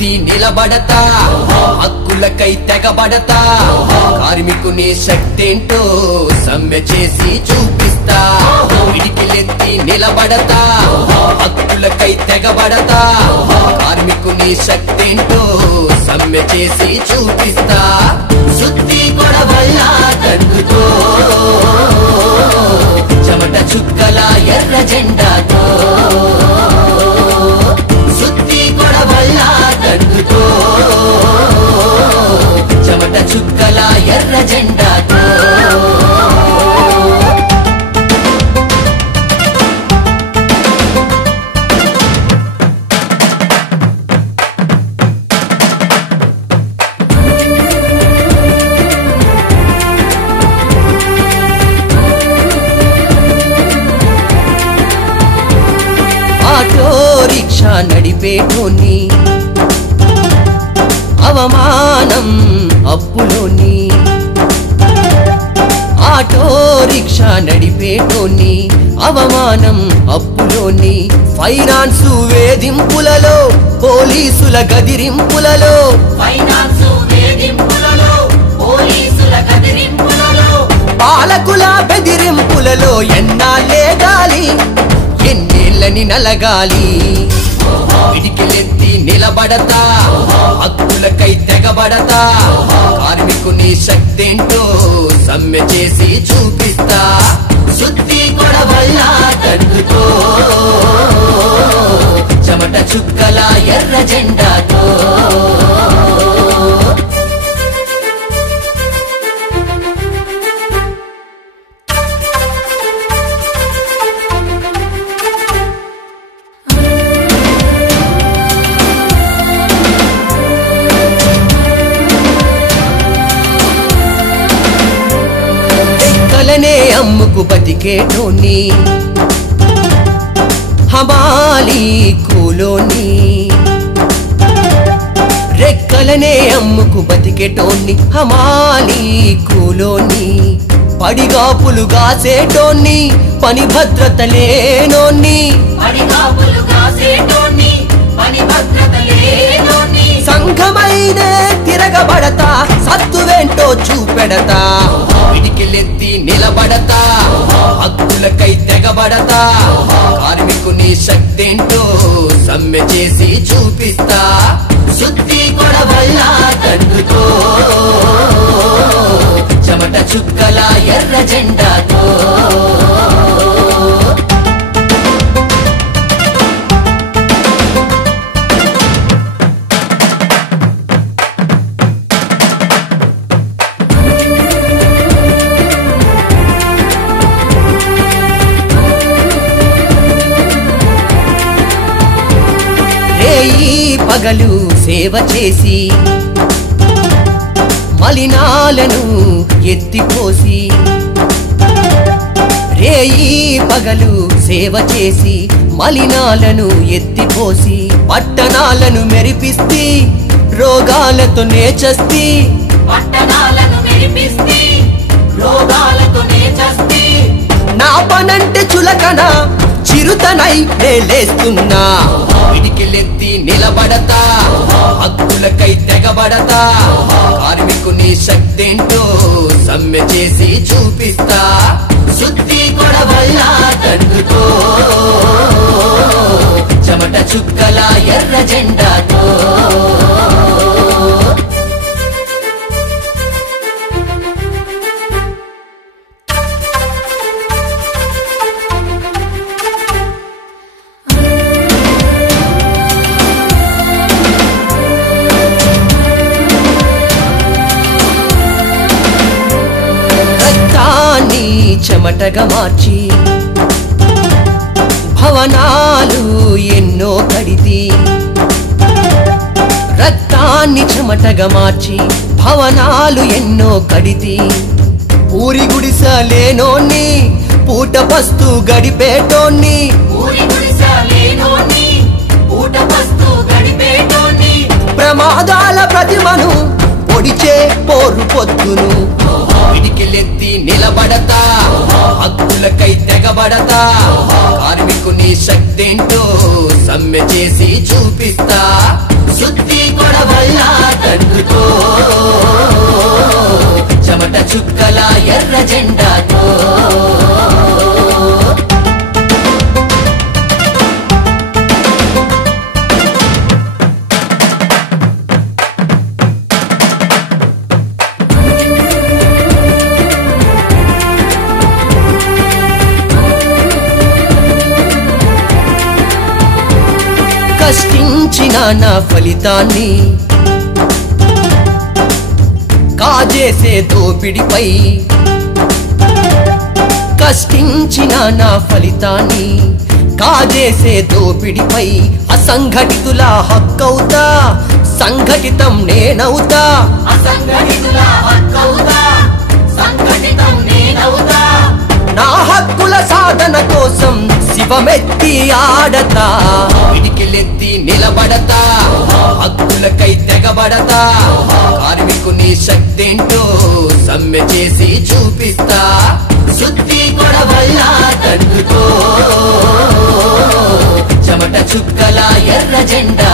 పిడికిలెత్తి నిలబడతా హక్కులకై తెగబడతా కార్మికుని శక్తేంటో సమ్మె చేసి చూపిస్తా పిడికిలెత్తి నిలబడతా హక్కులకై తెగబడతా కార్మికుని శక్తేంటో సమ్మె చేసి చూపిస్తా సుత్తి గొడవల్ల తండ్రితో చెమట చుక్కల ఎర్ర జెండాతో సుత్తి గొడవల్ల తండ్రితో చెమట చుక్కల ఎర్ర జెండాతో ఆటో రిక్షా నడిపేటోని అవమానం అప్పులోని ఆటో రిక్షా నడిపేటోని అవమానం అప్పులోని ఫైనాన్స్ వేధింపులలో పోలీసుల గదిరింపులలో పాలకుల బెదిరింపులలో ఎన్నాళ్ళే గాలి ఎన్నేళ్ళని నలగాలి పిడికిలెత్తి నిలబడతా హక్కులకై తెగబడతా కార్మికుని శక్తేంటో సమ్మె చేసి చూపిస్తా సుత్తి గొడవల్ల తండ్రితో చెమట చుక్కల ఎర్ర జెండాతో రెక్కలనే అమ్ముకు బతికేటోని హమాలి కూలోని రెక్కలనే అమ్ముకు బతికేటోని హమాలి కూలోని పడిగాపులు గాసేటోని పని భద్రత లేనోని సంఘమైనే తిరగబడతా సత్తువేంటో చూపెడతా పిడికిలెత్తి నిలబడతా హక్కులకై తెగబడతా కార్మికుని శక్తేంటో సమ్మె చేసి చూపిస్తా సుత్తి గొడవల్ల తండ్రితో చెమట చుక్కల ఎర్ర జెండాతో పగలు సేవ చేసి మలినాలను ఎత్తిపోసి రేయి పగలు సేవ చేసి మలినాలను ఎత్తిపోసి పట్టణాలను మెరిపిస్తీ రోగాలతో నేచస్తీ నా పనంటే చులకన చిరుతనై లేస్తున్నా పిడికిలెత్తి నిలబడతా హక్కులకై తెగబడతా కార్మికుని శక్తేంటో సమ్మె చేసి చూపిస్తా సుత్తి గొడవల్ల తండ్రితో చెమట చుక్కల ఎర్ర జెండాతో చెమటగా మార్చి భవనాలు ఎన్నో కడితి రక్తాన్ని చెమటగా మార్చి భవనాలు ఎన్నో కడితి ఊరి గుడిసలేనోని పూట పస్తు గడిపేటోని ప్రమాదాల ప్రతిమను పొడిచే పోరు పొద్దును పిడికిలెత్తి నిలబడతా హక్కులకై తెగబడతా కార్మికుని శక్తేంటో సమ్మె చేసి చూపిస్తా సుత్తి వల్ల తండ్రితో చెమట చుక్కల ఎర్ర జెండాతో కష్టించిన నా ఫలితాన్ని కాజేసే దోపిడిపై కష్టించిన నా ఫలితాన్ని కాజేసే దోపిడిపై అసంఘటితుల హక్కవుతా సంఘటితం నేనవుతా అసంఘటితుల హక్కవుతా సంఘటితం నేనవుతా నా హక్కుల సాధన కోసం శివమెత్తి ఆడతా పిడికిలెత్తి నిలబడతా హక్కులకై తెగబడతా కార్మికుని శక్తేంటో సమ్మె చేసి చూపిస్తా సుత్తి కొడవల్ల తండ్రితో చెమట చుక్కల ఎర్ర జెండా